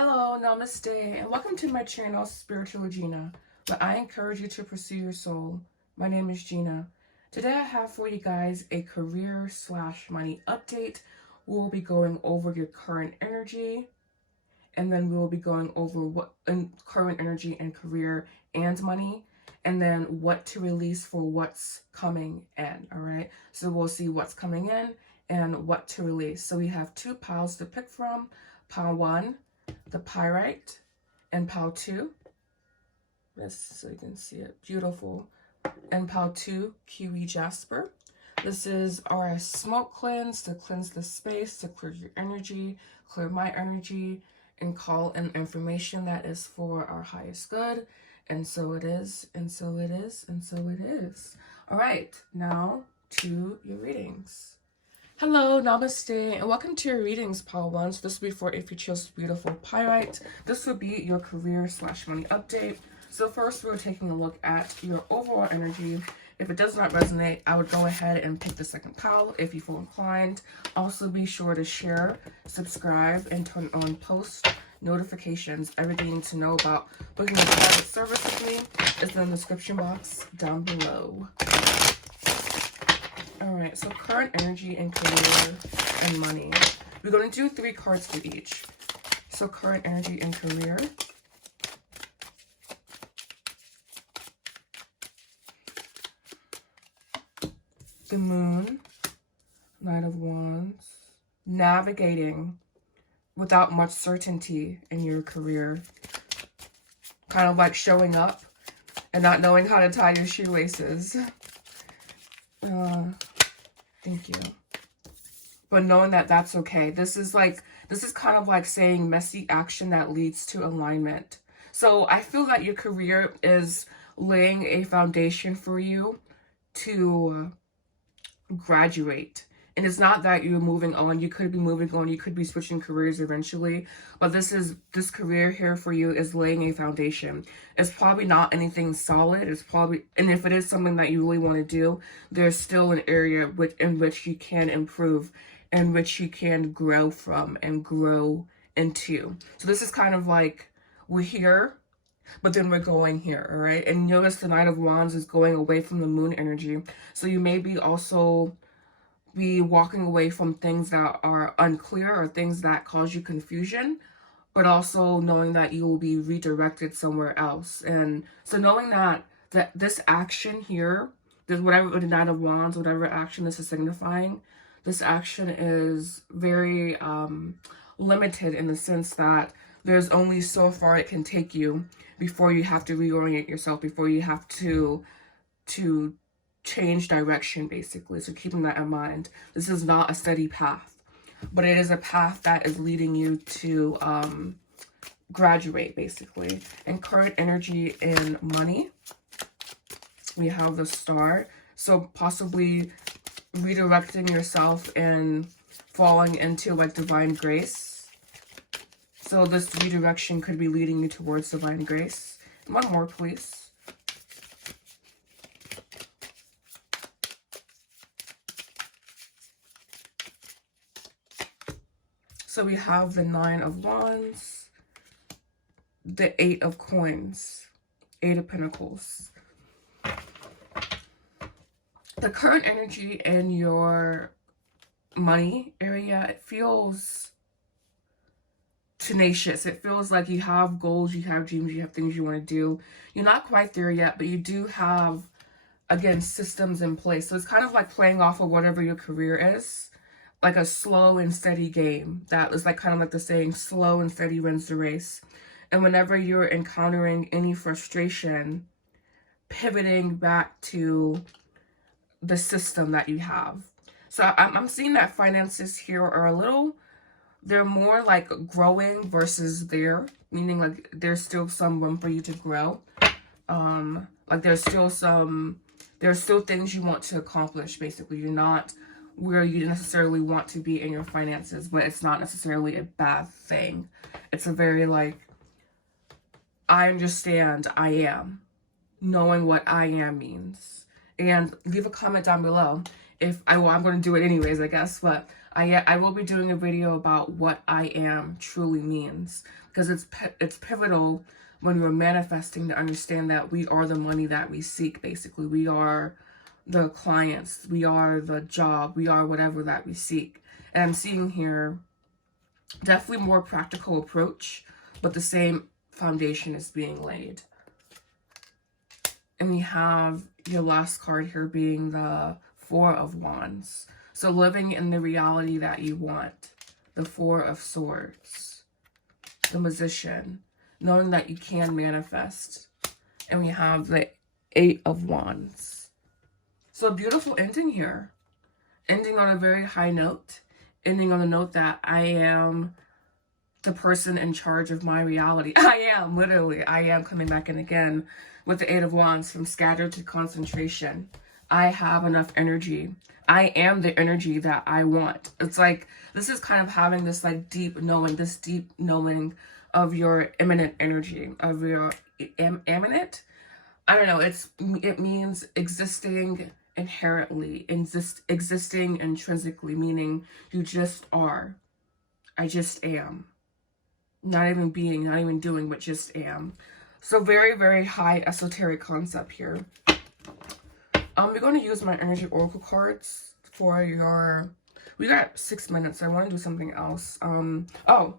Hello, Namaste, and welcome to my channel, SpirituallyGina, where I encourage you to pursue your soul. My name is Gina. Today I have for you guys a career/money update. We'll be going over your current energy, and then we'll be going over what in current energy and career and money, and then what to release for what's coming in, all right? So we'll see what's coming in and what to release. So we have two piles to pick from. Pile 1, the pyrite, and pile 2, this so you can see it, beautiful, and pile 2, kiwi jasper. This is our smoke cleanse to cleanse the space, to clear your energy, clear my energy, and call in information that is for our highest good. And so it is, and so it is, and so it is. All right, now to your readings. Hello, Namaste, and welcome to your readings, pile 1. So this will be for if you chose beautiful pyrite. This will be your career/money update. So first, we're taking a look at your overall energy. If it does not resonate, I would go ahead and pick the second pile if you feel inclined. Also, be sure to share, subscribe, and turn on post notifications. Everything you need to know about booking a private service with me is in the description box down below. Alright, so current energy and career and money. We're going to do 3 cards for each. So current energy and career. The Moon, Knight of Wands. Navigating without much certainty in your career. Kind of like showing up and not knowing how to tie your shoelaces. Thank you. But knowing that that's okay. This is kind of like saying messy action that leads to alignment. So I feel that your career is laying a foundation for you to graduate. And it's not that you're moving on. You could be moving on. You could be switching careers eventually. But this career here for you is laying a foundation. It's probably not anything solid. It's probably, and if it is something that you really want to do, there's still an area in which you can improve, in which you can grow from and grow into. So this is kind of like, we're here, but then we're going here, all right? And notice the Knight of Wands is going away from the moon energy. So you may be also be walking away from things that are unclear or things that cause you confusion, but also knowing that you will be redirected somewhere else. And so knowing that this action here, this whatever the Knight of Wands, whatever action this is signifying, this action is very limited in the sense that there's only so far it can take you before you have to reorient yourself, before you have to change direction, basically. So keeping that in mind, this is not a steady path, but it is a path that is leading you to graduate, basically. And current energy in money, we have the Star. So possibly redirecting yourself and falling into like divine grace. So this redirection could be leading you towards divine grace. One more, please. So we have the 9 of Wands, the 8 of Coins, 8 of Pentacles. The current energy in your money area, it feels tenacious. It feels like you have goals, you have dreams, you have things you want to do. You're not quite there yet, but you do have, again, systems in place. So it's kind of like playing off of whatever your career is. Like a slow and steady game. That is like kind of like the saying, slow and steady wins the race. And whenever you're encountering any frustration, pivoting back to the system that you have. So I'm seeing that finances here are they're more like growing versus there, meaning like there's still some room for you to grow. Like there's still things you want to accomplish, basically. You're not where you necessarily want to be in your finances, but it's not necessarily a bad thing. It's a very like, I understand I am, knowing what I am means. And leave a comment down below if I'm going to do it anyways, I guess, but I will be doing a video about what I am truly means, because it's pivotal when we're manifesting to understand that we are the money that we seek. Basically, we are the clients, we are the job, we are whatever that we seek. And I'm seeing here definitely more practical approach, but the same foundation is being laid. And we have your last card here being the Four of Wands. So living in the reality that you want. The Four of Swords. The Magician. Knowing that you can manifest. And we have the Eight of Wands. So a beautiful ending here. Ending on a very high note. Ending on a note that I am the person in charge of my reality. I am, literally. I am coming back in again with the Eight of Wands, from scattered to concentration. I have enough energy. I am the energy that I want. It's like, this is kind of having this like deep knowing of your imminent energy, of your imminent. I don't know. It means existing inherently, existing intrinsically, meaning you just are. I just am. Not even being, not even doing, but just am. So very, very high esoteric concept here. We're going to use my energy oracle cards for your... We got 6 minutes. I want to do something else. Oh,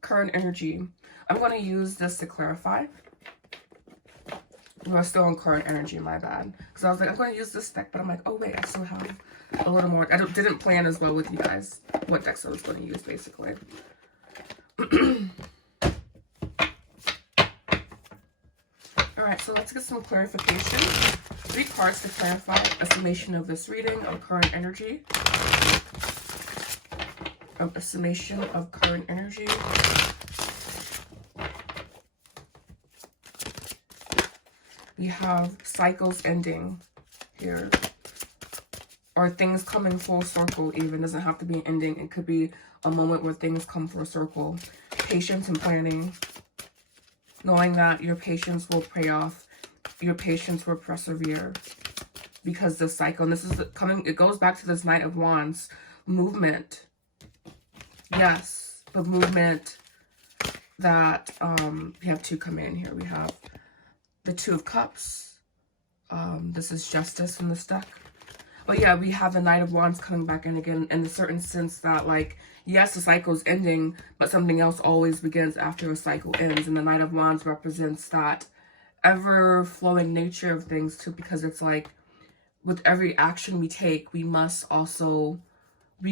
current energy. I'm going to use this to clarify. We're still on current energy, my bad. Because I was like, I'm going to use this deck, but I'm like, oh wait, I still have a little more. Didn't plan as well with you guys what decks I was going to use, basically. Alright, so let's get some clarification. 3 cards to clarify a summation of this reading of current energy. A summation of current energy. We have cycles ending here. Or things coming full circle even. Doesn't have to be an ending. It could be a moment where things come full circle. Patience and planning. Knowing that your patience will pay off. Your patience will persevere. Because the cycle, and this is coming, it goes back to this Knight of Wands. Movement. Yes, the movement that, we have 2 come in here. We have the Two of Cups. This is justice in this deck. But yeah, we have the Knight of Wands coming back in again, in a certain sense that, like, yes, the cycle's ending, but something else always begins after a cycle ends. And the Knight of Wands represents that ever-flowing nature of things, too, because it's like, with every action we take, we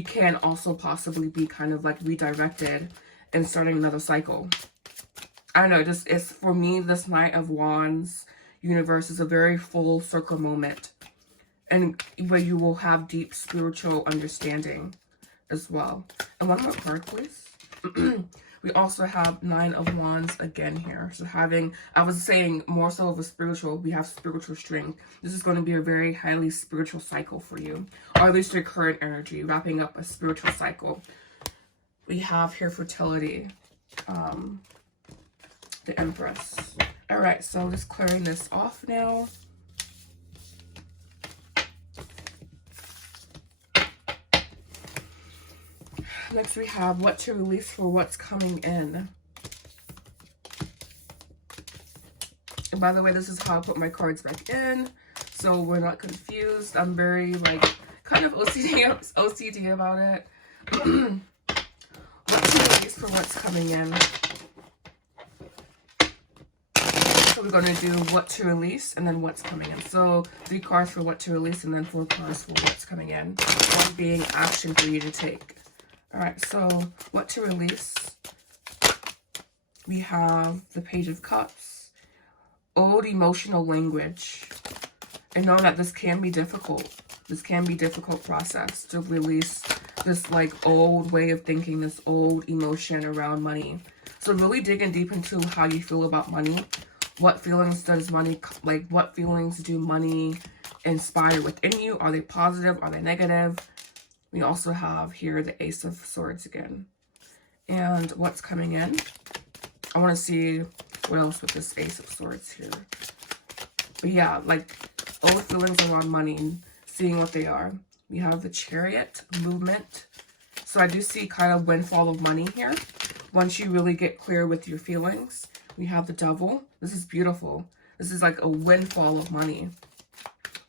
can also possibly be kind of, like, redirected and starting another cycle. I don't know, it's, for me, this Knight of Wands universe is a very full circle moment. And where you will have deep spiritual understanding as well. And one more card, please. We also have 9 of Wands again here. So having, I was saying more so of a spiritual, we have spiritual strength. This is going to be a very highly spiritual cycle for you. Or at least your current energy, wrapping up a spiritual cycle. We have here fertility. The Empress. Alright, so just clearing this off now. Next we have what to release for what's coming in. And by the way, this is how I put my cards back in, so we're not confused. I'm very, like, kind of OCD about it. What to release for what's coming in. So we're going to do what to release and then what's coming in. So 3 cards for what to release and then 4 cards for what's coming in. 1 being action for you to take. Alright, so what to release. We have the Page of Cups. Old emotional language. And know that this can be difficult. This can be a difficult process to release this, like, old way of thinking, this old emotion around money. So really digging deep into how you feel about money. What feelings does money, like, what feelings do money inspire within you? Are they positive? Are they negative? We also have here the Ace of Swords again. And what's coming in? I want to see what else with this Ace of Swords here. But yeah, like, old feelings around money, seeing what they are. We have the Chariot, movement. So I do see kind of windfall of money here. Once you really get clear with your feelings. We have the Devil. This is beautiful. This is like a windfall of money.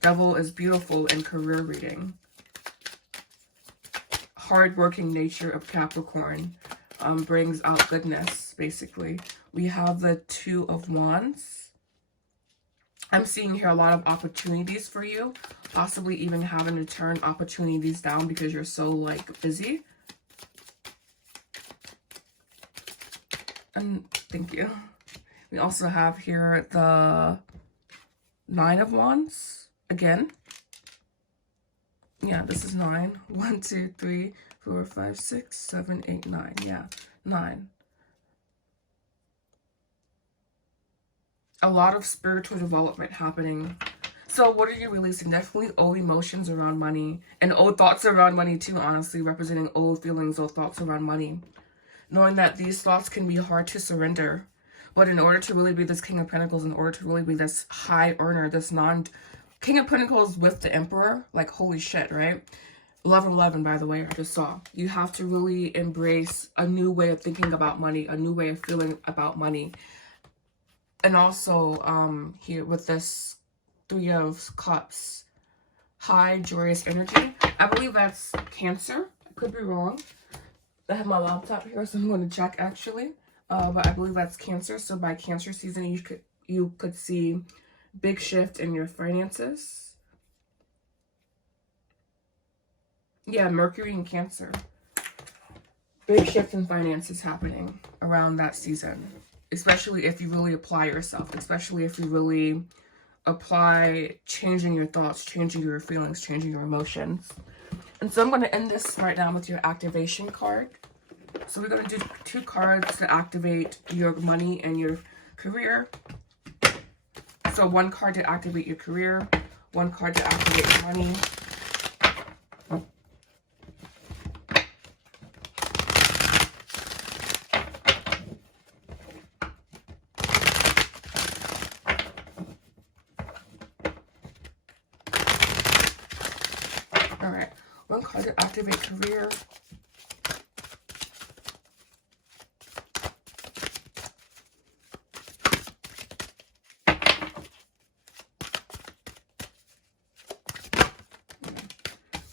Devil is beautiful in career reading. Hard-working nature of Capricorn brings out goodness, basically. We have the Two of Wands. I'm seeing here a lot of opportunities for you. Possibly even having to turn opportunities down because you're so, like, busy. And thank you. We also have here the Nine of Wands. Again. Yeah, this is 9. 1, 2, 3, 4, 5, 6, 7, 8, 9. Yeah, 9. A lot of spiritual development happening. So what are you releasing? Definitely old emotions around money. And old thoughts around money too, honestly. Representing old feelings, old thoughts around money. Knowing that these thoughts can be hard to surrender. But in order to really be this King of Pentacles, in order to really be this high earner, this King of Pentacles with the Emperor, like holy shit, right? 1111, by the way, I just saw. You have to really embrace a new way of thinking about money, a new way of feeling about money. And also here with this Three of Cups, high joyous energy. I believe that's Cancer. I could be wrong. I have my laptop here, so I'm going to check actually. But I believe that's Cancer. So by Cancer season, you could see big shift in your finances. Yeah, Mercury and Cancer. Big shift in finances happening around that season. Especially if you really apply yourself. Especially if you really apply changing your thoughts, changing your feelings, changing your emotions. And so I'm going to end this right now with your activation card. So we're going to do 2 cards to activate your money and your career. So 1 card to activate your career, 1 card to activate your money. All right, 1 card to activate career.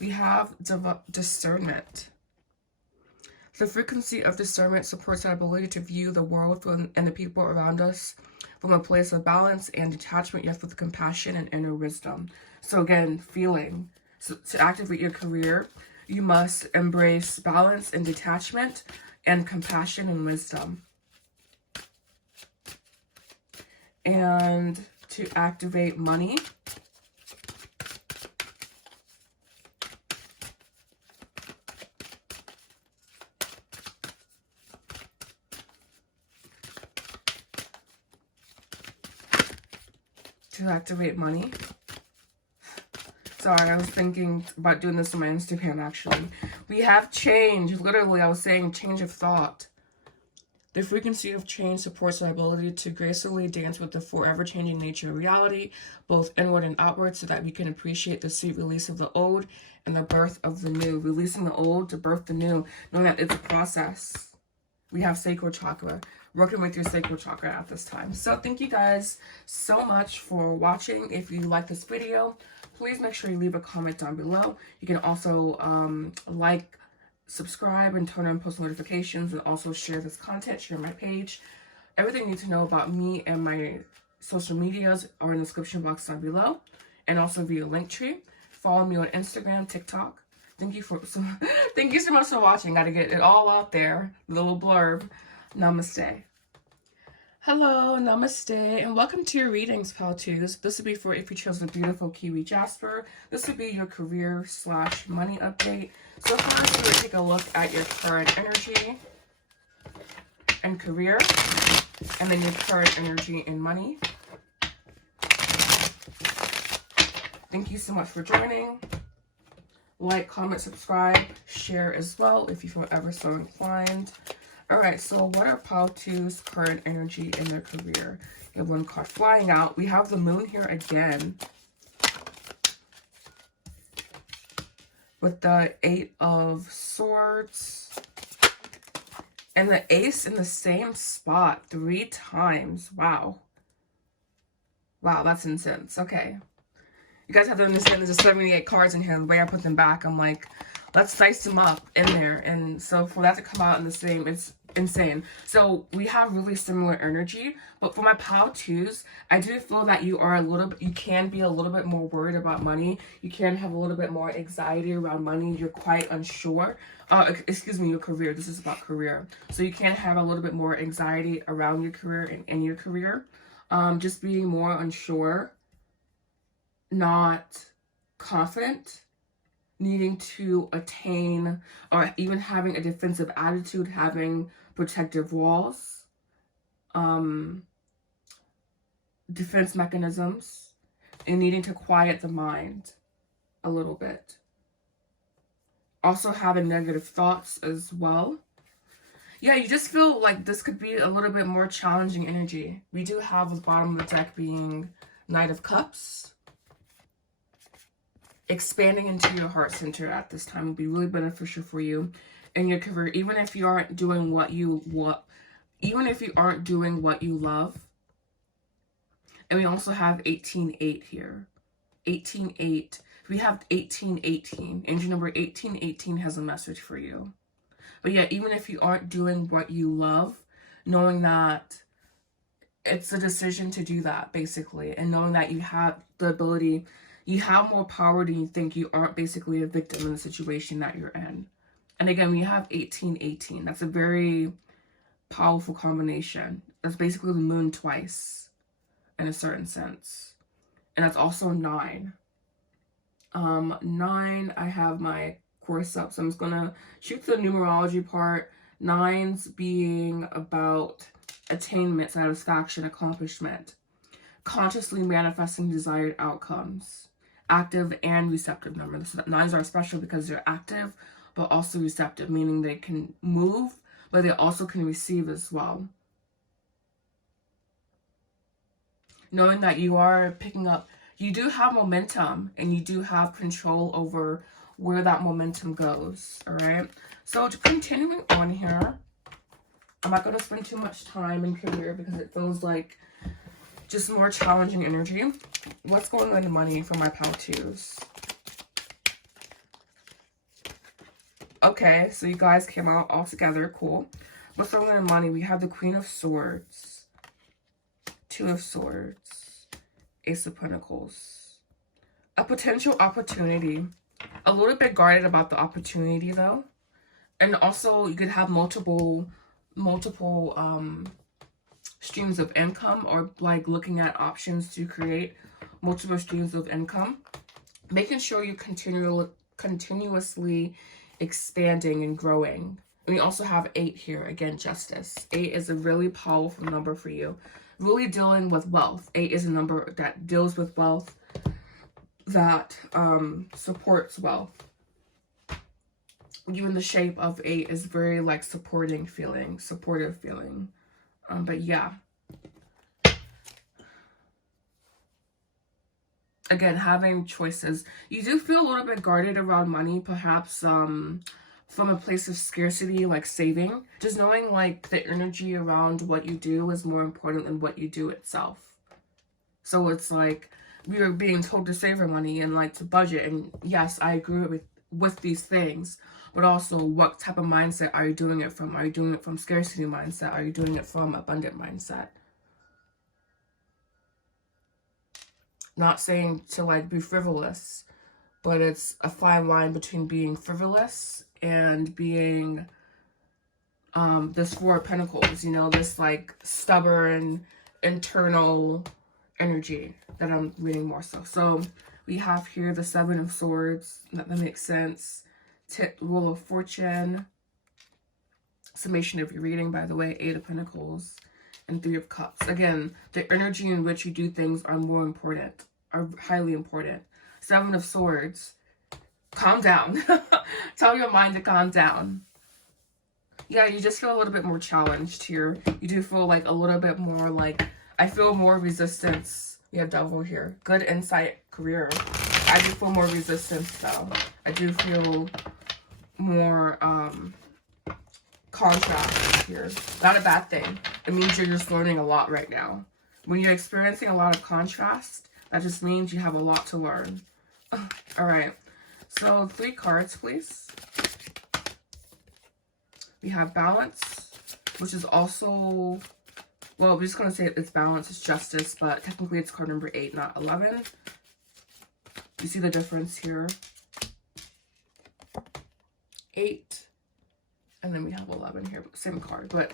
We have discernment. The frequency of discernment supports our ability to view the world and the people around us from a place of balance and detachment, yet with compassion and inner wisdom. So again, feeling. So to activate your career, you must embrace balance and detachment and compassion and wisdom. And to activate money, Sorry, I was thinking about doing this on my Instagram, actually. We have change. Literally, I was saying change of thought. The frequency of change supports our ability to gracefully dance with the forever changing nature of reality, both inward and outward, so that we can appreciate the sweet release of the old and the birth of the new. Releasing the old to birth the new, knowing that it's a process. We have sacral chakra. Working with your sacral chakra at this time. So thank you guys so much for watching. If you like this video, please make sure you leave a comment down below. You can also like, subscribe, and turn on post notifications, and also share this content, share my page. Everything you need to know about me and my social medias are in the description box down below, and also via Linktree. Follow me on Instagram, TikTok. Thank you so much for watching. Got to get it all out there. Little blurb. Namaste. Hello, namaste, and welcome to your readings, pal twos. This would be for if you chose the beautiful Kiwi Jasper. This would be your career/money update. So first, we're going to take a look at your current energy and career, and then your current energy and money. Thank you so much for joining. Like, comment, subscribe, share as well if you feel ever so inclined. Alright, so what are pile 2's current energy in their career? You have 1 card flying out. We have the moon here again. with the 8 of Swords. And the Ace in the same spot 3 times. Wow. Wow, that's intense. Okay. You guys have to understand there's 78 cards in here. The way I put them back, I'm like, let's dice them up in there. And so for that to come out in the same, it's insane. So we have really similar energy. But for my pile twos, I do feel that you are you can be a little bit more worried about money. You can have a little bit more anxiety around money. You're quite unsure. Excuse me, your career. This is about career. So you can have a little bit more anxiety around your career and in your career. Just being more unsure, not confident, needing to attain, or even having a defensive attitude, having protective walls, defense mechanisms, and needing to quiet the mind a little bit. Also having negative thoughts as well. Yeah, you just feel like this could be a little bit more challenging energy. We do have the bottom of the deck being Knight of Cups. Expanding into your heart center at this time will be really beneficial for you in your career, even if you aren't doing what you love. And we also have 18-8 here. 18-8. We have 18-18. Energy number 1818 has a message for you. But yeah, even if you aren't doing what you love, knowing that it's a decision to do that, basically, and knowing that you have the ability, you have more power than you think. You aren't basically a victim in the situation that you're in. And again, we have 18-18. That's a very powerful combination. That's basically the moon twice in a certain sense. And that's also 9. 9, I have my course up, so I'm just gonna shoot the numerology part. 9s being about attainment, satisfaction, accomplishment, consciously manifesting desired outcomes, active and receptive number. So 9s are special because they're active but also receptive, meaning they can move but they also can receive as well. Knowing that you are picking up, you do have momentum and you do have control over where that momentum goes. All right, so continuing on here, I'm not going to spend too much time in career because it feels like just more challenging energy. What's going on in money for my pile twos? Okay, so you guys came out all together. Cool. What's going on in money? We have the Queen of Swords, 2 of Swords, Ace of Pentacles. A potential opportunity. A little bit guarded about the opportunity though. And also you could have multiple streams of income, or like looking at options to create multiple streams of income. Making sure you're continuously expanding and growing. And we also have 8 here. Again, justice. 8 is a really powerful number for you. Really dealing with wealth. 8 is a number that deals with wealth, that supports wealth. You in the shape of 8 is very like supportive feeling. But yeah. Again, having choices. You do feel a little bit guarded around money, perhaps from a place of scarcity, like saving. Just knowing like the energy around what you do is more important than what you do itself. So it's like we are being told to save our money and like to budget. And yes, I agree with these things. But also, what type of mindset are you doing it from? Are you doing it from scarcity mindset? Are you doing it from abundant mindset? Not saying to like be frivolous, but it's a fine line between being frivolous and being this 4 of Pentacles, you know, this like stubborn internal energy that I'm reading more so. So we have here the 7 of Swords. That makes sense. Wheel of Fortune. Summation of your reading, by the way. 8 of Pentacles and 3 of Cups. Again, the energy in which you do things are more important, are highly important. 7 of Swords. Calm down. Tell your mind to calm down. Yeah, you just feel a little bit more challenged here. You do feel like a little bit more like, I feel more resistance. We have Devil here. Good insight, career. I do feel more resistance though. I do feel more contrast here. Not a bad thing. It means you're just learning a lot right now. When you're experiencing a lot of contrast, that just means you have a lot to learn. All right. So 3 cards, please. We have balance, which is also, well, we're just going to say it's balance, it's justice, but technically it's card number 8, not 11. You see the difference here? 8. And then we have 11 here, same card, but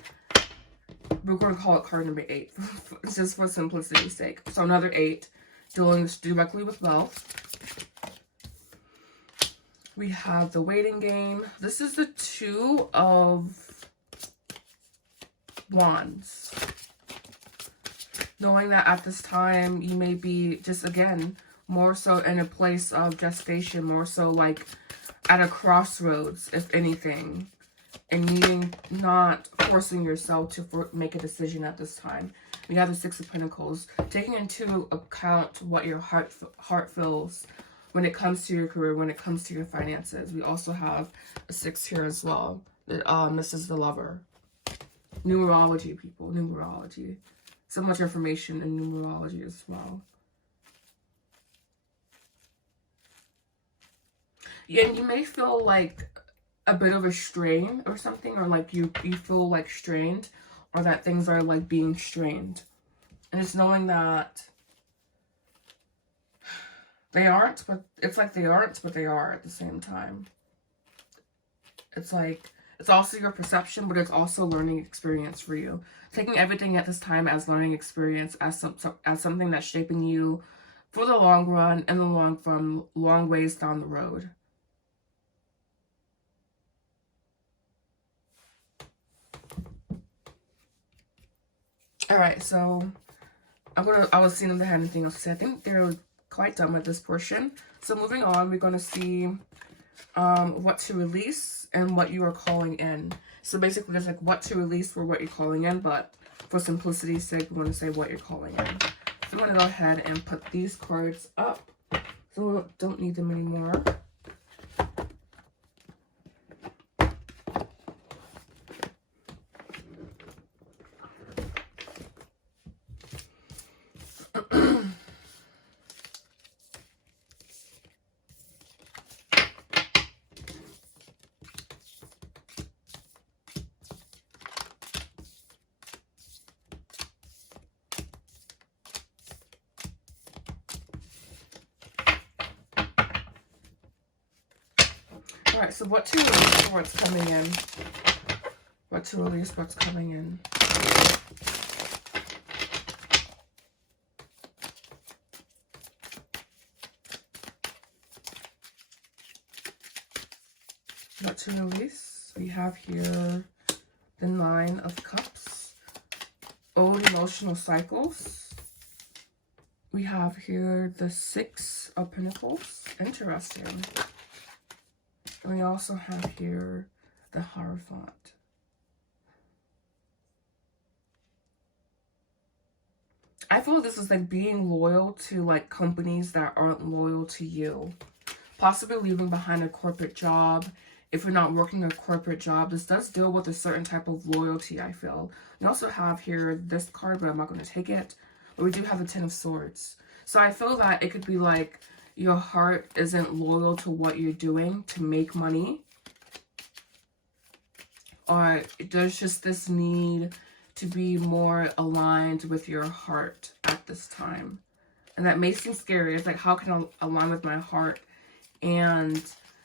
we're going to call it card number 8, just for simplicity's sake. So another 8, dealing directly with wealth. We have the waiting game. This is the 2 of Wands. Knowing that at this time, you may be just, again, more so in a place of gestation, more so like at a crossroads, if anything. And needing, not forcing yourself to make a decision at this time. We have the 6 of Pentacles, taking into account what your heart feels when it comes to your career, when it comes to your finances. We also have a 6 here as well. This is the Lover. Numerology, people, numerology. So much information in numerology as well. Yeah, and you may feel like a bit of a strain or something, or like you feel like strained, or that things are like being strained. And it's knowing that they aren't, but it's like they aren't, but they are at the same time. It's like, it's also your perception, but it's also learning experience for you. Taking everything at this time as learning experience, as something that's shaping you for the long run and the long ways down the road. All right, so I was seeing if they had anything else to say. I think they're quite done with this portion. So moving on, we're going to see what to release and what you are calling in. So basically, there's like what to release for what you're calling in, but for simplicity's sake, we're going to say what you're calling in. So I'm going to go ahead and put these cards up. So we don't need them anymore. All right, so what to release for what's coming in. What to release, what's coming in. What to release. We have here the 9 of Cups. Old emotional cycles. We have here the 6 of Pentacles. Interesting. And we also have here the Hierophant. I feel this is like being loyal to like companies that aren't loyal to you. Possibly leaving behind a corporate job. If you're not working a corporate job, this does deal with a certain type of loyalty, I feel. We also have here this card, but I'm not going to take it. But we do have the 10 of Swords. So I feel that it could be like your heart isn't loyal to what you're doing to make money. Or there's just this need to be more aligned with your heart at this time. And that may seem scary. It's like, how can I align with my heart and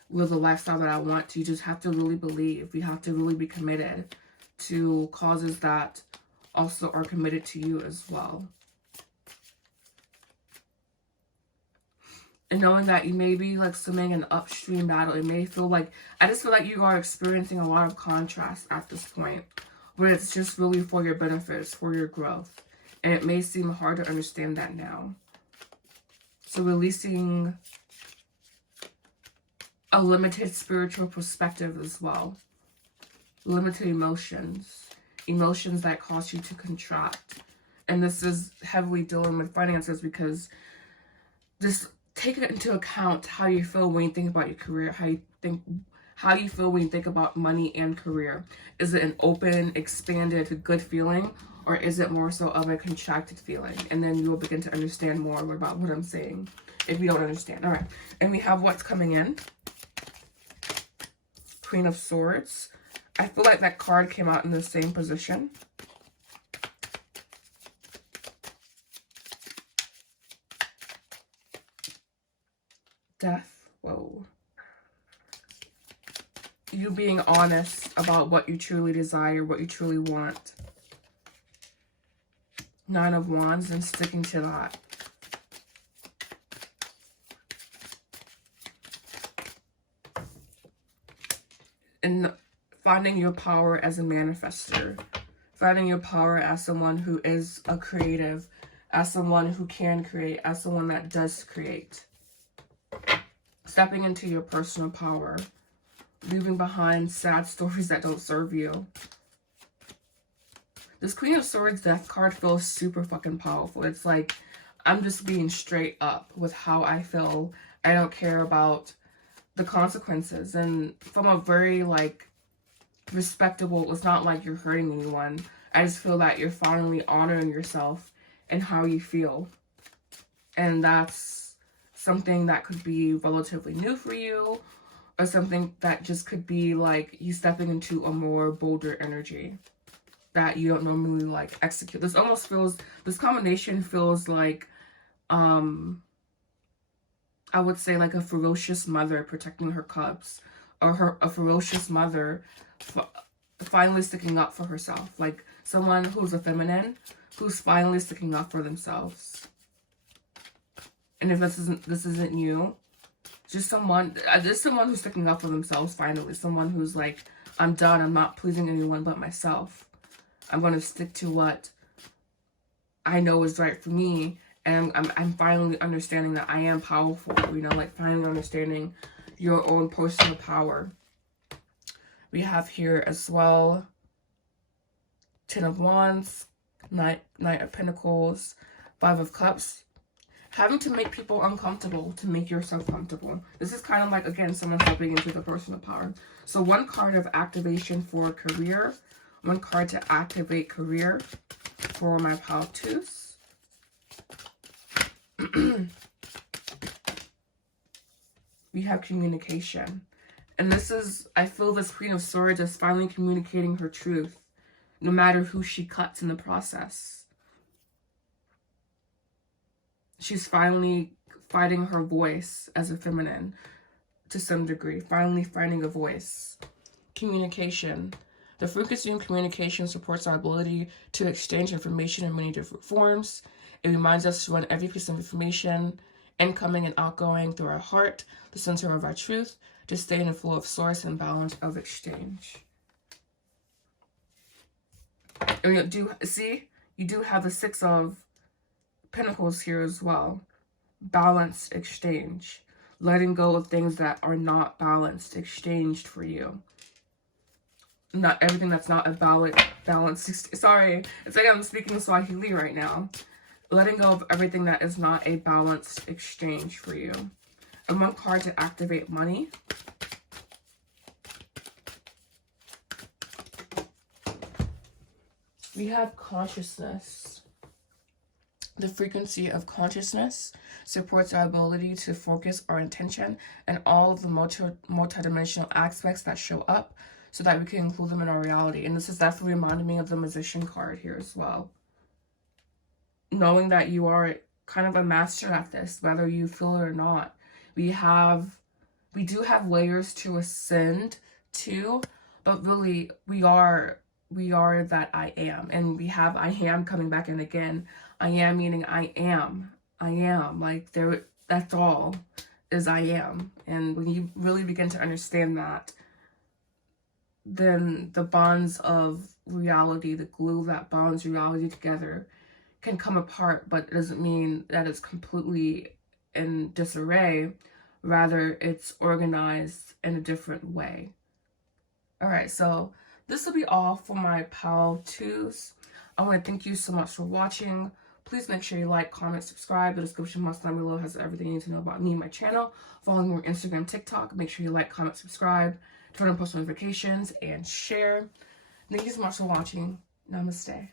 live the lifestyle that I want to? You just have to really believe. You have to really be committed to causes that also are committed to you as well. And knowing that you may be like swimming an upstream battle, it may feel like, I just feel like you are experiencing a lot of contrast at this point, where it's just really for your benefits, for your growth. And it may seem hard to understand that now. So releasing a limited spiritual perspective as well. Limited emotions. Emotions that cause you to contract. And this is heavily dealing with finances, because this take it into account how you feel when you think about your career, how you feel when you think about money and career. Is it an open, expanded, good feeling, or is it more so of a contracted feeling? And then you will begin to understand more about what I'm saying if you don't understand. All right, and we have what's coming in. Queen of Swords. I feel like that card came out in the same position. Death. Whoa. You being honest about what you truly desire, what you truly want. Nine of Wands, and sticking to that. And finding your power as a manifester. Finding your power as someone who is a creative, as someone who can create, as someone that does create. Stepping into your personal power. Leaving behind sad stories that don't serve you. This Queen of Swords death card feels super fucking powerful. It's like, I'm just being straight up with how I feel. I don't care about the consequences. And from a very, like, respectable, it's not like you're hurting anyone. I just feel that you're finally honoring yourself and how you feel. And that's something that could be relatively new for you, or something that just could be like you stepping into a more bolder energy that you don't normally like execute. This almost feels, this combination feels like, I would say like a ferocious mother protecting her cubs, or a ferocious mother finally sticking up for herself. Like someone who's a feminine, who's finally sticking up for themselves. And if this isn't you, just someone who's sticking up for themselves finally. Someone who's like, I'm done. I'm not pleasing anyone but myself. I'm going to stick to what I know is right for me. And I'm finally understanding that I am powerful. You know, like finally understanding your own personal power. We have here as well, Ten of Wands, Knight of Pentacles, Five of Cups. Having to make people uncomfortable to make yourself comfortable. This is kind of like, again, someone stepping into the personal power. So one card of activation for career. One card to activate career for my pile twos. We have communication. And this is, I feel this Queen of Swords is finally communicating her truth, no matter who she cuts in the process. She's finally finding her voice as a feminine to some degree. Finally finding a voice. Communication. The frequency in communication supports our ability to exchange information in many different forms. It reminds us to run every piece of information, incoming and outgoing, through our heart, the center of our truth, to stay in the flow of source and balance of exchange. And you do have the Six of Pentacles here as well. Balanced exchange. Letting go of things that are not balanced, exchanged for you. Not everything that's not a balanced. Sorry, it's like I'm speaking Swahili right now. Letting go of everything that is not a balanced exchange for you. And one card to activate money. We have consciousness. The frequency of consciousness supports our ability to focus our intention and all of the multidimensional aspects that show up so that we can include them in our reality. And this is definitely reminding me of the Magician card here as well. Knowing that you are kind of a master at this, whether you feel it or not. We do have layers to ascend to, but really we are that I am. And we have I am coming back in again. I am meaning I am. Like that's all is I am. And when you really begin to understand that, then the bonds of reality, the glue that bonds reality together, can come apart, but it doesn't mean that it's completely in disarray. Rather, it's organized in a different way. All right, so this will be all for my pile twos. I want to thank you so much for watching. Please make sure you like, comment, subscribe. The description box down below has everything you need to know about me and my channel. Follow me on Instagram, TikTok. Make sure you like, comment, subscribe, turn on post notifications, and share. Thank you so much for watching. Namaste.